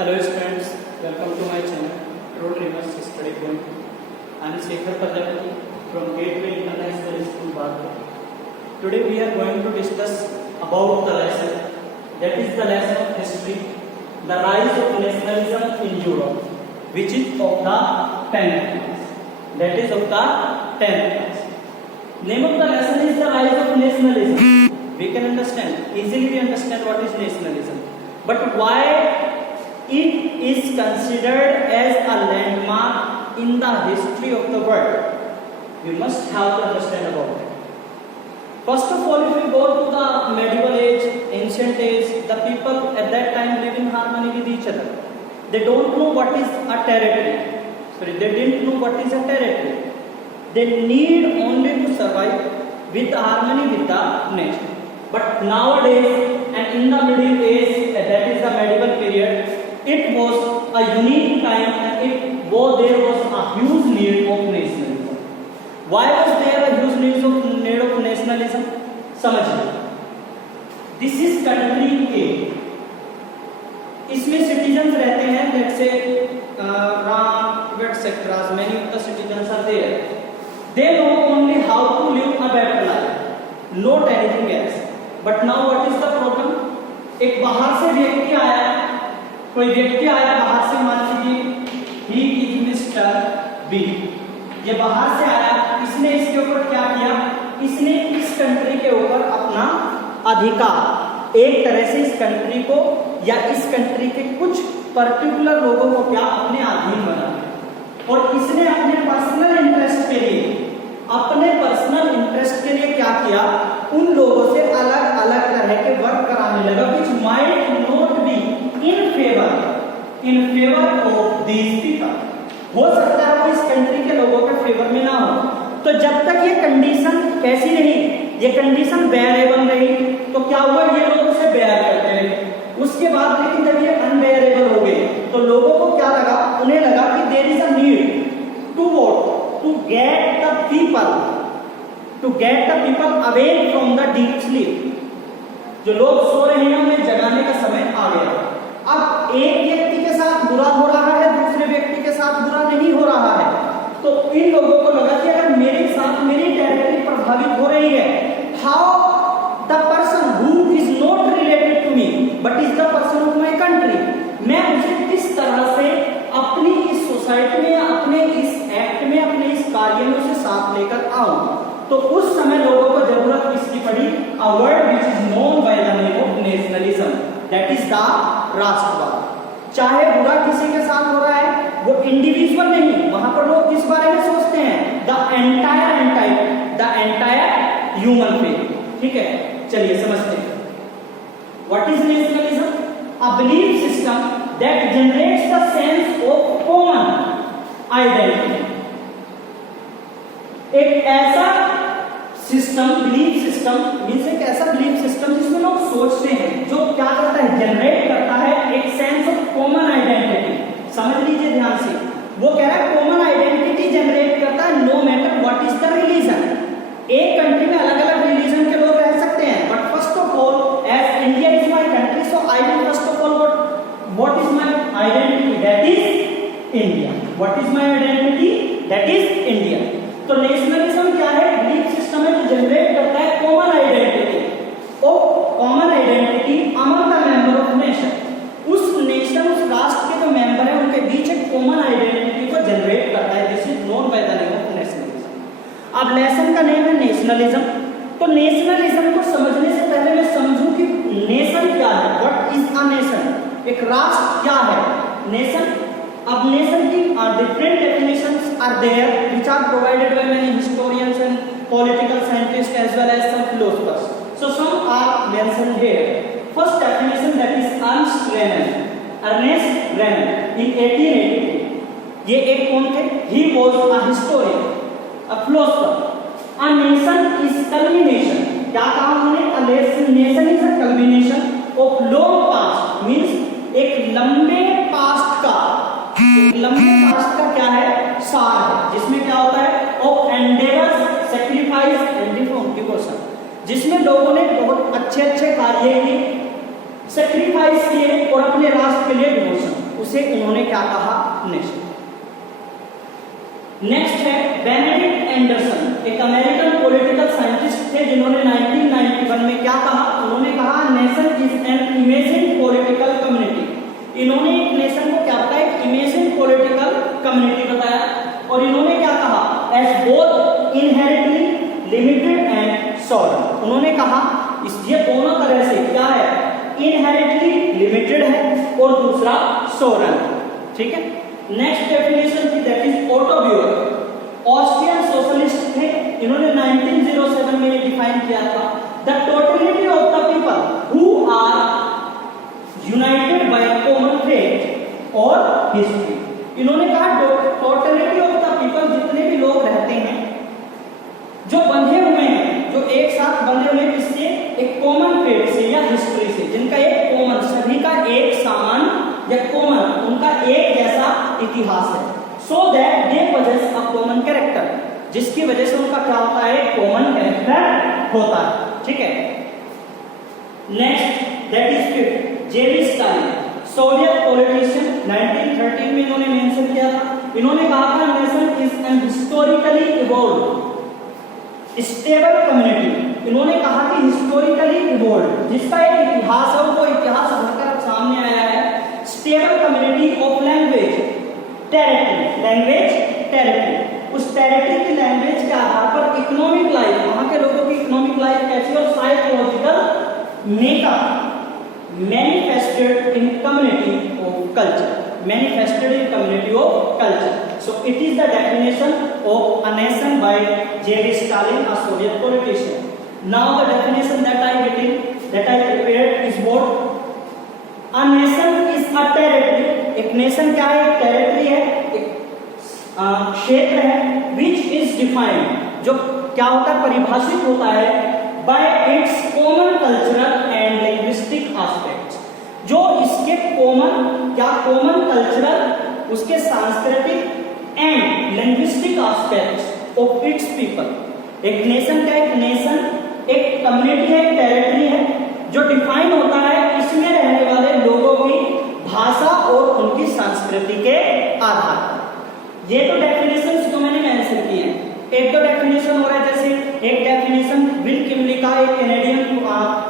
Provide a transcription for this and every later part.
Hello students, welcome to my channel Pro Dreamers Study Point. I am Shekhar Prajapati from Gateway International School, Bhadra. Today we are going to discuss about the lesson, that is the lesson of history, the rise of nationalism in Europe, which is of the 10th class. That is of the 10th class. Name of the lesson is the rise of nationalism. We can understand, easily we understand what is nationalism. But why it is considered as a landmark in the history of the world? We must have to understand about it. First of all, if we go to the medieval age, ancient age, the people at that time live in harmony with each other. They don't know what is a territory. They didn't know what is a territory. They need only to survive with harmony with the nature. But nowadays, and in the Middle Age, that is the medieval period, it was a unique time and there was a huge need of nationalism. Why was there a huge need of nationalism? समझिए, this is country A. इसमें citizens रहते हैं, let's say Ram, etc. Many of the citizens are there. They know only how to live a better life, not anything else. But now what is the problem? एक बाहर से व्यक्ति आया, कोई व्यक्ति आया बाहर से, मान लीजिए he is Mr. B. ये बाहर से आया, इसने इसके ऊपर क्या किया? इसने इस कंट्री के ऊपर अपना अधिकार, एक तरह से इस कंट्री को या इस कंट्री के कुछ पर्टिकुलर लोगों को क्या अपने अधीन बनाया, और इसने अपने पर्सनल इंटरेस्ट के लिए क्या किया? उन लोगों से अलग अलग तरह के वर्क कराने लगा, which might not be in favor of these people. हो सकता है वो इस कंट्री के लोगों के फेवर में ना हो. तो जब तक ये कंडीशन कैसी रही, ये कंडीशन बेयरेबल रही, तो क्या हुआ? ये लोग उसे बेयर करते रहे. उसके बाद लेकिन जब ये अनबेयरेबल हो गए, तो लोगों को क्या लगा? उन्हें लगा कि there is a need to what, to get the people away from the deep sleep. जो लोग सो रहे हैं उन्हें जगाने का समय आ गया. अब एक व्यक्ति के साथ बुरा हो रहा है, दूसरे व्यक्ति के साथ बुरा नहीं हो रहा है, तो इन लोगों को लगा कि अगर मेरे साथ मेरी टेरिटरी प्रभावित हो रही है, how the person who is not related to me but is the person of my country, मैं उसे किस तरह से अपनी इस सोसाइटी में, अपने इस एक्ट में, अपने इस कार्य में उसे साथ लेकर आऊं. तो उस समय लोगों को जरूरत किसकी पड़ी? A word which is known by the name of nationalism, that is the राष्ट्रवाद. चाहे बुरा किसी के साथ हो रहा है, वो इंडिविजुअल नहीं, वहां पर लोग किस बारे में सोचते हैं? The entire human being. ठीक है, चलिए समझते हैं. What is nationalism? A belief system that generates the sense of common identity. एक ऐसा सिस्टम, बिलीफ सिस्टम मीन्स एक ऐसा बिलीफ सिस्टम जिसमें लोग सोचते हैं, जो क्या करता है? जनरेट करता है एक सेंस ऑफ कॉमन आइडेंटिटी. समझ लीजिए ध्यान से, वो कह रहा है कॉमन आइडेंटिटी जनरेट करता है no matter what is the religion. एक कंट्री में अलग अलग रिलीजन के लोग रह सकते हैं, but first of all as India is my country, so I will first of all what is my identity, that is India. What is my identity, that is India. तो nationalism क्या है? Belief system है जो generate करता है common identity. Common identity among the member of nation. उस nation, उस राष्ट्र के जो मेंबर है उनके बीच एक कॉमन आइडेंटिटी को जनरेट करता है. This is known by the name of nationalism. अब लेसन का नेम है नेशनलिज्म. तो नेशनलिज्म को समझने से पहले मैं समझूं कि नेशन क्या है. What is a nation? एक राष्ट्र क्या है? नेशन. अब नेशन की different definitions are there which are provided by many historians and political scientists as well as some philosophers. So some are mentioned here. First definition, that is Ernest Renan in 1883. ये एक कौन थे? He was a historian, a philosopher. A nation is culmination. क्या कहा उन्होंने? A nation is a culmination of long past, means एक लंबे past का क्या है? सार है. जिसमें क्या होता है? Of endeavours, sacrifice and devotion. जिसमें लोगों ने बहुत अच्छे कार्य किए, सैक्रिफाइस किए और अपने राष्ट्र के लिए डिवोशन. उसे उन्होंने क्या कहा? नेशन। नेक्स्ट है बेनेडिक्ट एंडरसन, एक अमेरिकन पॉलिटिकल साइंटिस्ट थे जिन्होंने 1991 में क्या कहा? उन्होंने कहा nation is an imagine political community. इन्होंने एक नेशन को क्या बताया? एक इमेजिन पॉलिटिकल कम्युनिटी बताया। और इन्होंने क्या कहा? As both inherently limited and sovereign. उन्होंने कहा ये दोनों तरह से क्या है? इनहेरिटली लिमिटेड है और दूसरा सोवरेन। ठीक है। नेक्स्ट डेफिनेशन थी that is Otto Bauer, Austrian socialist थे। इन्होंने 1907 में ये डिफाइन किया था the totality of the people who are united by common faith और हिस्ट्री। इन्होंने कहा टोटलिटी ऑफ द पीपल, जितने भी लोग रहते हैं जो बंधे हुए हैं, जो एक साथ बंधे हुए किससे? एक कॉमन फेथ से या हिस्ट्री से, जिनका एक कॉमन, सभी का एक समान या कॉमन, उनका एक जैसा इतिहास है। So that they possess a common character, जिसकी वजह से उनका क्या होता है? कॉमन कैरेक्टर होता है। ठीक है। नेक्स्ट दैट इज फिफ्थ, जेवी स्टालिन, सोवियत पॉलिटिशियन, 1913 में इन्होंने मेंशन किया था। इन्होंने कहा था nation is an historically evolved stable community. इन्होंने कहा कि हिस्टोरिकली इवॉल्व्ड, जिसका एक इतिहास है, वो इतिहास भरकर सामने आया है। Stable community of language territory, language territory, उस टेरिटरी की लैंग्वेज के आधार पर इकोनॉमिक लाइफ, वहां के लोगों की इकोनॉमिक लाइफ कैसी, और psychological makeup manifested in community of culture, manifested in community of culture. So it is the definition of a nation by J.V. Stalin, a Soviet politician. Now the definition that I prepared is what? A nation is a territory. एक nation क्या है? एक territory है, एक क्षेत्र है, which is defined, जो क्या होता है? परिभाषित होता है by its common cultural and linguistic aspects, जो इसके कॉमन कल्चरल, उसके सांस्कृतिक and linguistic aspects of its people. एक नेशन क्या? एक नेशन एक कम्युनिटी है, एक टेरिटरी है, जो डिफाइन होता है इसमें रहने वाले लोगों की भाषा और उनकी संस्कृति के आधार पर। ये तो डेफिनेशंस जो मैंने मेंशन किए हैं। एक तो डेफिनेशन हो रहा है, जैसे एक डेफिनेशन विल किमली का, एक कैनेडियन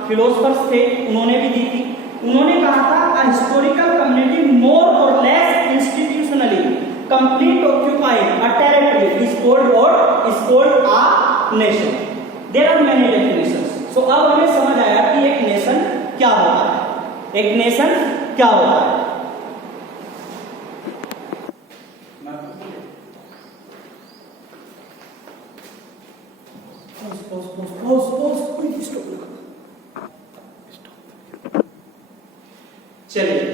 फिलोसोफर्स थे, उन्होंने भी दी थी। उन्होंने कहा था a historical community more or less institutionally complete occupying a territory is called a nation. There are many definitions. So अब हमें समझ आया कि एक नेशन क्या होता है, एक नेशन क्या होता है। चलिए,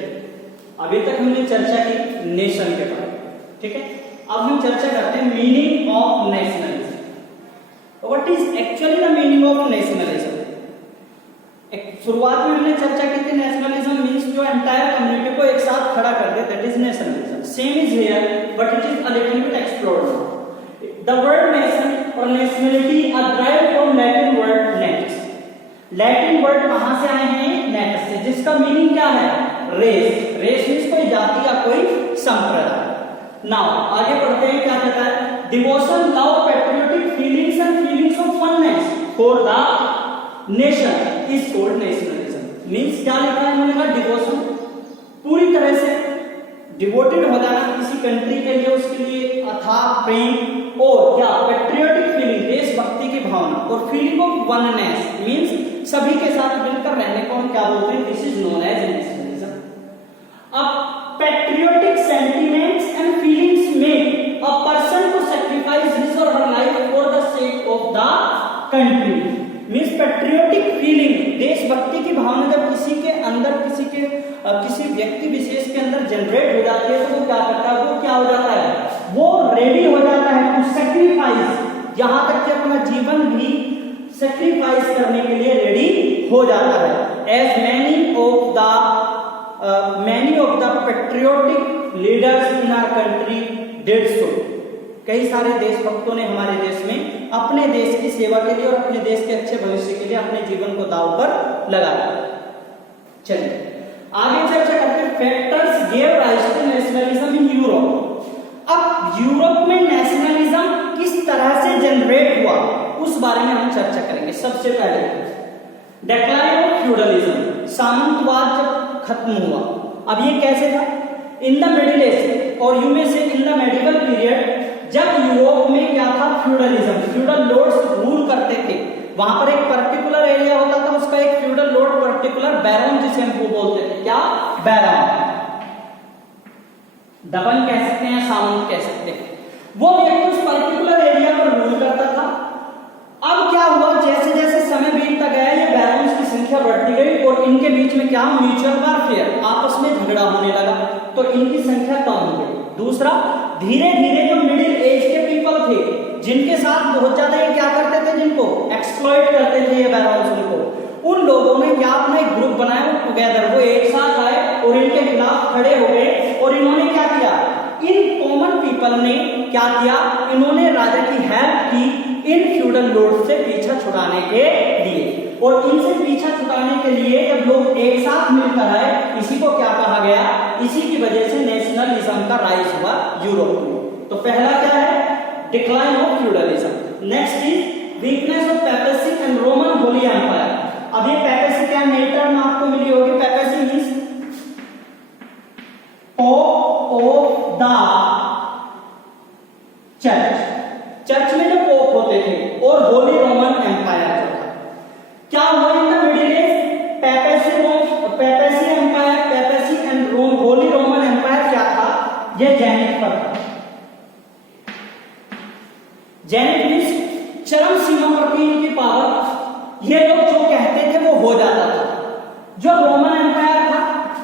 अभी तक हमने चर्चा की नेशन के बारे में, ठीक है। अब हम चर्चा करते हैं meaning of nationalism. What is actually the meaning of nationalism? शुरुआत में हमने चर्चा की थी नेशनलिज्म मींस जो एंटायर कम्युनिटी को एक साथ खड़ा कर दे, that is nationalism. Same is here but it is a little bit explored. The word nation और nationality are derived from Latin word natus. Latin word कहां से आए हैं? नेट्स से, जिसका मीनिंग क्या है? रेस। रेस मींस कोई जाति या कोई संप्रदाय। नाउ आगे बढ़ते हैं, क्या कहता है? Devotion, love, patriotic feelings and feelings of oneness for the nation is called nationalism. Means क्या लिखा है इन्होंने? कहा डिवोशन, पूरी तरह से डिवोटेड हो जाना किसी कंट्री के लिए, उसके लिए अथाह प्रेम, और क्या? पैट्रियोटिक फीलिंग, देशभक्ति की भावना, और फीलिंग ऑफ वननेस मींस सभी के साथ मिलकर रहने को हम क्या बोलते हैं? This is known as nationalism. अब patriotic sentiments and feelings make a person to sacrifice his or her life for the sake of the country. Means patriotic feeling, देशभक्ति की भावना जब किसी के अंदर, किसी व्यक्ति विशेष के अंदर जनरेट हो जाती है, तो वो क्या करता है? वो क्या हो जाता है? वो रेडी हो जाता है टू सैक्रिफाइस, यहां तक कि अपना जीवन भी सैक्रिफाइस करने के लिए रेडी हो जाता है। As many of the patriotic leaders in our country did so. कई सारे देशभक्तों ने हमारे देश में अपने देश की सेवा के लिए और अपने देश के अच्छे भविष्य के लिए अपने जीवन को दांव पर लगाया। चलिए आगे चर्चा करते हैं factors gave rise to nationalism in Europe. अब यूरोप में नेशनलिज्म किस तरह से जनरेट हुआ उस बारे में हम चर्चा करेंगे। सबसे पहले डिक्लाइन ऑफ फ्यूडलिज्म, सामंतवाद जब खत्म हुआ। अब ये कैसे था? इन द मिडिल एज और यू में से इन द मेडिवल पीरियड, जब यूरोप में क्या था? फ्यूडलिज्म, फ्यूडल लॉर्ड्स रूल करते थे। वहां पर एक पर्टिकुलर एरिया होता था, उसका एक फ्यूडल लॉर्ड, पर्टिकुलर बैरन जिसे हम बोलते थे, क्या? बैरन, दबन कह सकते हैं, सामंत कह सकते हैं। वो व्यक्ति उस पर्टिकुलर एरिया पर रूल करता था। अब क्या हुआ? जैसे जैसे समय बीतता गया ये बैरन्स की संख्या बढ़ती गई और इनके बीच में क्या? म्यूचुअल वॉरफेयर, आपस में झगड़ा होने लगा, तो इनकी संख्या कम हो गई। दूसरा, धीरे धीरे जो मिडिल एज के पीपल थे, जिनके साथ बहुत ज्यादा ये क्या करते थे, जिनको एक्सप्लॉइट करते थे ये बैरन्स, उनको, उन लोगों ने क्या अपना एक ग्रुप बनाया, टुगेदर, वो एक साथ आए और इनके खिलाफ खड़े हो गए। और इन्होंने क्या किया? इन कॉमन पीपल ने क्या किया? इन्होंने राजा की हेल्प की इन फ्यूडल लॉर्ड से पीछा छुड़ाने के लिए। और इनसे पीछा छुड़ाने के लिए जब लोग एक साथ मिलकर आए, इसी को क्या कहा गया? इसी की वजह से नेशनलिज्म का राइज हुआ यूरोप में। तो पहला क्या है? Decline of feudalism. Next is weakness of papacy and Roman Holy Empire. अब ये पेपेसी क्या नई टर्म आपको मिली होगी? Papacy means pope of the church. Church में जो पोप होते थे, और होली रोमन एम्पायर जो था। क्या हुआ in the Middle Age? Papacy empire, papacy and Holy Roman Empire क्या था? ये जेनिथ पर था। जेनिथ मींस चरम सीमा पर थी इनकी पावर। ये लोग जो कहते थे वो हो जाता था। जो रोमन एम्पायर था,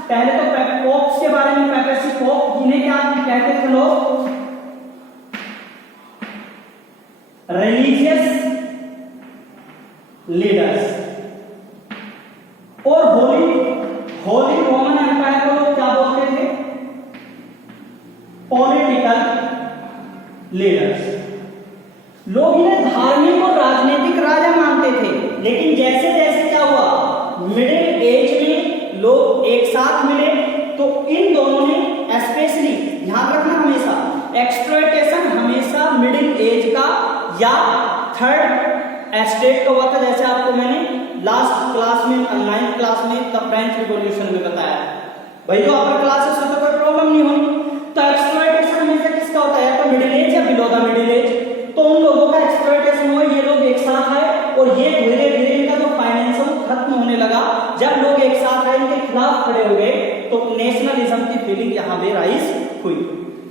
पहले तो पोप्स के बारे में, पेपेसी पोप, इन्हें क्या कहते थे लोग? Religious leaders. और होली रोमन एम्पायर को लोग क्या बोलते थे? Political leaders. लोग इन्हें धार्मिक और राजनीतिक राजा मानते थे। लेकिन जैसे जैसे क्या हुआ? मिडिल एज में लोग एक साथ मिले, तो इन दोनों ने स्पेशली ध्यान रखना हमेशा, एक्सप्लॉयटेशन हमेशा मिडिल एज का या थर्ड एस्टेट का हुआ था। जैसे आपको मैंने लास्ट क्लास में, 9th क्लास में द फ्रेंच रिवॉल्यूशन में बताया। भाई तो अपर क्लासेस से तो कोई प्रॉब्लम नहीं होगी। तो एक्सप्लॉयटेशन हमेशा किसका होता है? या तो मिडिल एज या बिलो द मिडिल एज। तो उन लोगों का एक्सप्लॉयटेशन हुआ, ये लोग एक साथ आए और ये धीरे धीरे इनका जो फाइनेंशियल खत्म होने लगा। जब लोग एक साथ आए, इनके खिलाफ खड़े हो गए, तो नेशनलिज्म की फीलिंग यहां पे राइज हुई।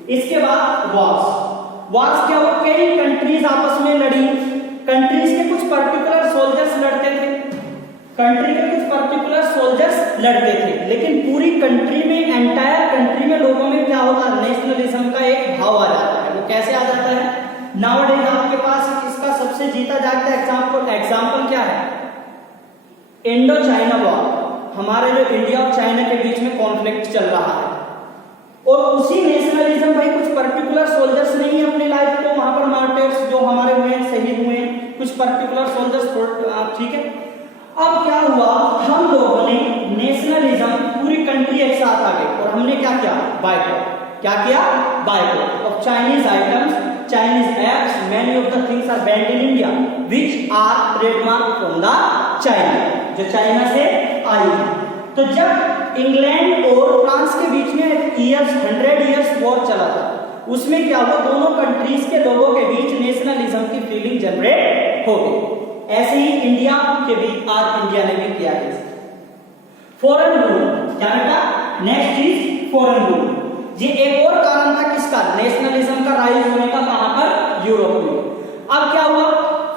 इसके बाद वॉर्स क्या हुआ? कई कंट्रीज आपस में लड़ी। कंट्रीज के कुछ पर्टिकुलर सोल्जर्स लड़ते थे, कंट्री के कुछ पर्टिकुलर सोल्जर्स लड़ते थे, लेकिन पूरी कंट्री में, एंटायर कंट्री में लोगों में क्या होगा? नेशनलिज्म का एक भाव आ जाता है। वो कैसे आ जाता है? नाउअडेज आपके पास इसका सबसे जीता जागता एग्जाम्पल क्या है? Indo China war. हमारे जो इंडिया और चाइना के बीच में कॉन्फ्लिक्ट चल रहा है, और उसी नेशनलिज्म भाई कुछ पर्टिकुलर सोल्जर्स नहीं है अपनी लाइफ को वहां पर मार्टिर्स जो हमारे हुए, शहीद हुए, कुछ पर्टिकुलर सोल्जर्स, ठीक है। अब क्या हुआ? हम लोगों ने नेशनलिज्म, पूरी कंट्री एक साथ आ गई और हमने क्या किया? बायकॉट। क्या किया? Boycott of Chinese items, Chinese apps, many of the things are banned in India which are trademark from the China, जो चाइना से आई है। तो जब इंग्लैंड और फ्रांस के बीच में 100 इयर्स वॉर चला था, उसमें क्या हुआ? दोनों कंट्रीज के लोगों के बीच नेशनलिज्म की फीलिंग जनरेट हो गई। ऐसे ही इंडिया के बीच आज इंडिया ने भी किया है। फॉरेन रूल क्या बेटा? Next is foreign rule. ये एक और कारण था किसका? नेशनलिज्म का राइज होने का। कहां पर? यूरोप में। अब क्या हुआ?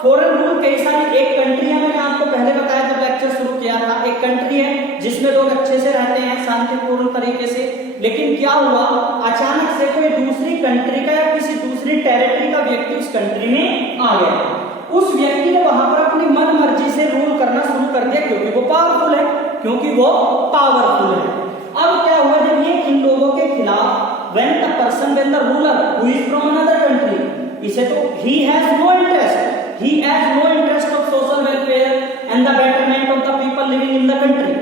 फॉरेन रूल कई सारी, एक कंट्री है, मैंने आपको पहले बताया जब लेक्चर शुरू किया था, एक कंट्री है जिसमें लोग अच्छे से रहते हैं शांतिपूर्ण तरीके से, लेकिन क्या हुआ? अचानक से कोई दूसरी कंट्री का या किसी दूसरी टेरिटरी का व्यक्ति उस कंट्री में आ गया। उस व्यक्ति ने वहां पर अपनी मन मर्जी से रूल करना शुरू कर दिया, क्योंकि वो पावरफुल है, अब क्या हुआ? जब ये इन लोगों के खिलाफ, when the person, when the ruler who is from another country, इसे तो he has no interest of social welfare and the betterment of the people living in the country.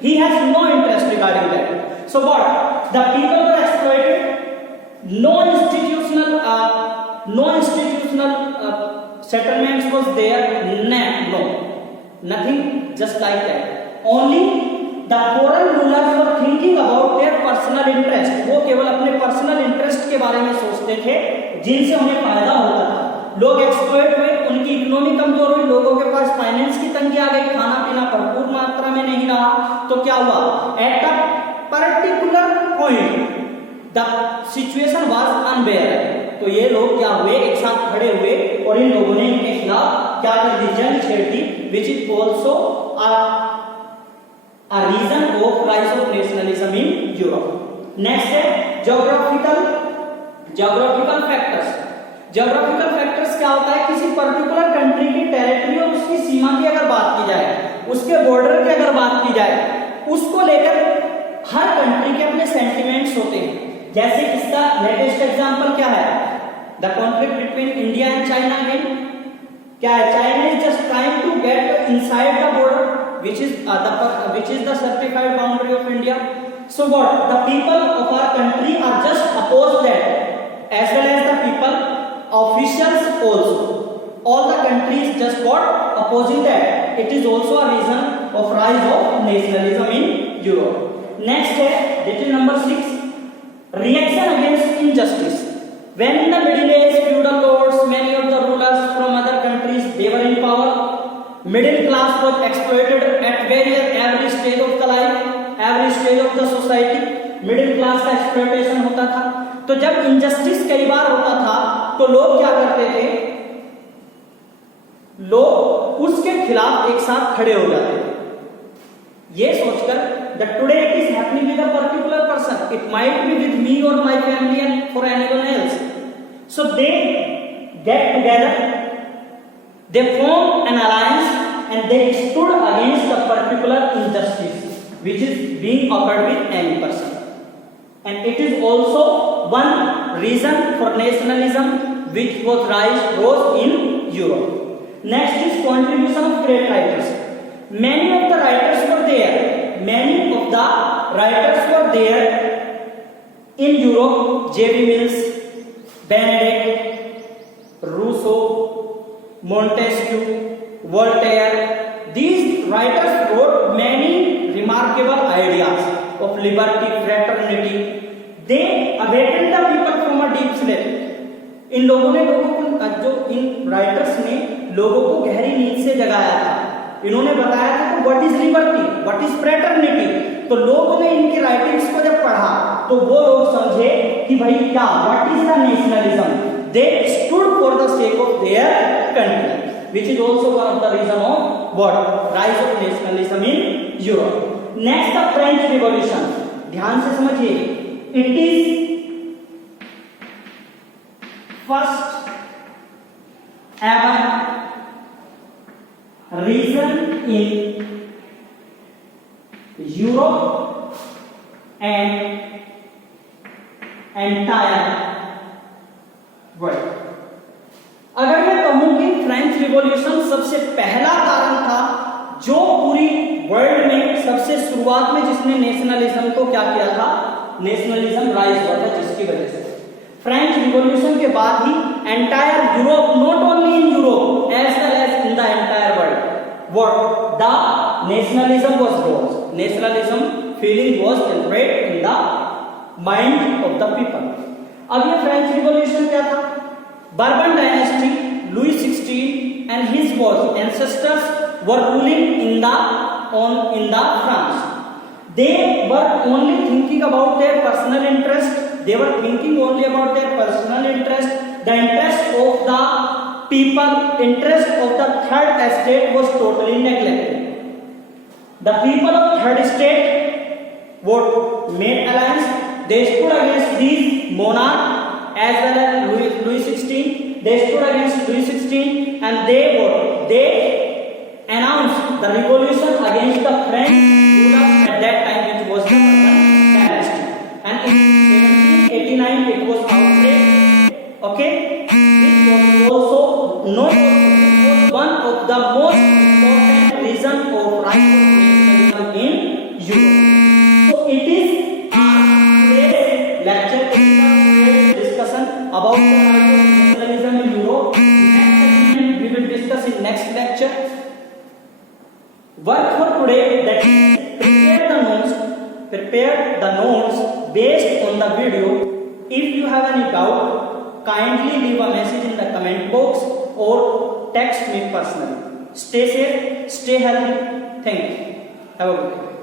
He has no interest regarding regarding that. So what? The people were exploited. No institutional settlements was there. No, nothing just like that. Only the foreign rulers were thinking about their personal interest. वो केवल अपने personal interest के बारे में सोचते थे जिनसे उन्हें फायदा होता था. लोग एक्सप्लॉइट हुए, उनकी इकोनॉमी कमजोर हुई, लोगों के पास फाइनेंस की तंगी आ गई, खाना पीना भरपूर मात्रा में नहीं रहा. तो क्या हुआ? At a particular point the situation was unbearable. तो ये लोग क्या हुए? एक साथ खड़े हुए और इन लोगों ने इनके खिलाफ क्या कर दी? जंग छेड़ दी. Which is also a reason of rise of nationalism in Europe. Next है geographical factors. Geographical factors क्या होता है? किसी पर्टिकुलर कंट्री की टेरिटरी और उसकी सीमा की अगर बात की जाए, उसके बॉर्डर की अगर बात की जाए, उसको लेकर हर कंट्री के अपने सेंटिमेंट्स होते हैं. जैसे इसका लेटेस्ट एग्जांपल क्या है? The conflict between India and China. Again क्या है? China is just trying to get inside the border which is the certified boundary of India. So what? The people of our country are just opposed that, as well as the people officials also. All the countries just what? Opposing that. It is also a reason of rise of nationalism in Europe. Next है detail number 6, reaction against injustice. When in the Middle Age feudal lords, many of the rulers from other countries, they were in power. Middle class was exploited at every stage of the life, every stage of the society. Middle class का exploitation होता था. तो जब injustice कई बार होता था तो लोग क्या करते थे? लोग उसके खिलाफ एक साथ खड़े हो जाते थे ये सोचकर that today it is happening with a particular person, it might be with me or my family and for anyone else. So they get together, they formed an alliance and they stood against a particular injustice which is being occurred with any person. And it is also one reason for nationalism which rose in Europe. Next is contribution of great writers. Many of the writers were there in Europe. J.B. Mills, Benedict, Rousseau, Montesquieu, Voltaire. These writers wrote many remarkable ideas of liberty, fraternity. They awakened the people from a deep sleep. इन लोगों ने जो इन writers ने लोगों को गहरी नींद से जगाया था. इन्होंने बताया था कि what is liberty, what is fraternity. तो लोगों ने इनकी राइटिंग्स को जब पढ़ा तो वो लोग समझे कि भाई क्या, what is the nationalism. They stood for the sake of their country, which is also one of the reason of what? Rise of nationalism in Europe. Next, the French Revolution. ध्यान से समझिए. It is first ever reason in Europe and entire world. अगर मैं कहूं कि French revolution सबसे पहला कारण था जो पूरी वर्ल्ड में सबसे शुरुआत में जिसने नेशनलिज्म को क्या किया था? नेशनलिज्म राइज हुआ था, जिसकी वजह से फ्रेंच रिवॉल्यूशन के बाद ही entire Europe, not only in Europe as well as in the entire world, what the nationalism was rose. Nationalism feeling was generated in the mind of the people. अब ये फ्रेंच रिवॉल्यूशन क्या था? Bourbon dynasty, Louis XVI and his ancestors were ruling in the France. They were only thinking about their personal interest. They were thinking only about their personal interest. The interest of the people, interest of the third estate was totally neglected. The people of third estate made alliance. They stood against these monarchs as well as Louis XVI. They stood against Louis XVI and they announced the revolution against the French rulers at that time, which was the Bourbon dynasty. And in 1789 it was outlawed. Okay, this was also not one of the most important reasons of rise of nationalism in Europe. So it about the nationalism in Europe. Next segment we will discuss in next lecture. Work for today, that is prepare the notes based on the video. If you have any doubt, kindly leave a message in the comment box or text me personally. Stay safe, stay healthy. Thank you. Have a good day.